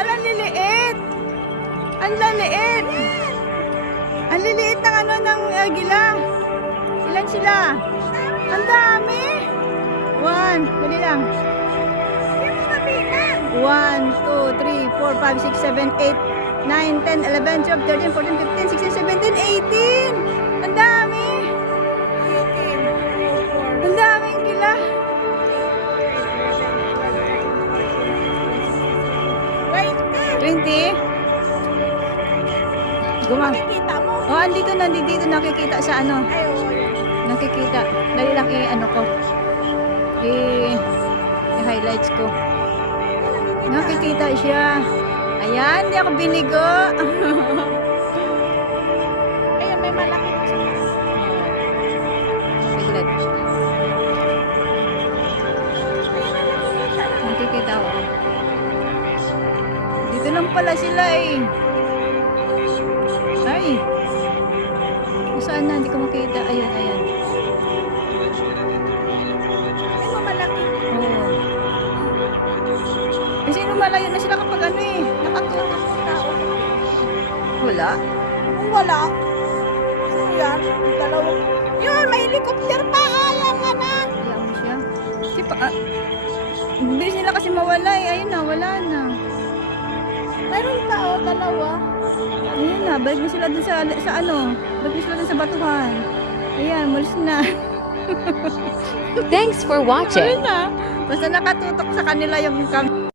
Ala, liliit! Ang laliit! Ang liliit ng ano ng uh, gila. Ilan sila? Ang dami! One, dali lang. One, two, three, four, five, six, seven, eight, nine, ten, eleven, twelve, thirteen, fourteen, fifteen, sixteen, seventeen, eighteen! 20. Guma. Makikita mo. Oh, andito na, dito nakikita sa ano. Nakikita. Dali lang i-ano ko. I, i-highlights ko. Nakikita. Nakikita siya. Ayan, hindi ako binigo. Ayun, may malaki na sa taas. Saglit. Nakikita na. Nakikita ko. Dito lang pala sila eh. Ay. Saan na? Hindi ko makita. Ayan, ayan. Ay, mo malaki. Oo. Kasi lumalayo na sila kapag ano eh. Nakatutok. Tao. Wala. Wala, ano yan? Dalawang. Yun, may helicopter pa. Ayan nga na. Kaya mo siya. Kasi pa, ah, bilis nila kasi mawala eh. Ayun na, wala na. Mayroon pa, oh, dalawa. Ayun na, balik na sila dun sa, sa ano. Balik na sila dun sa batuhan. Ayan, malis na. Thanks for watching. Ayun na. Basta nakatutok sa kanila yung cam.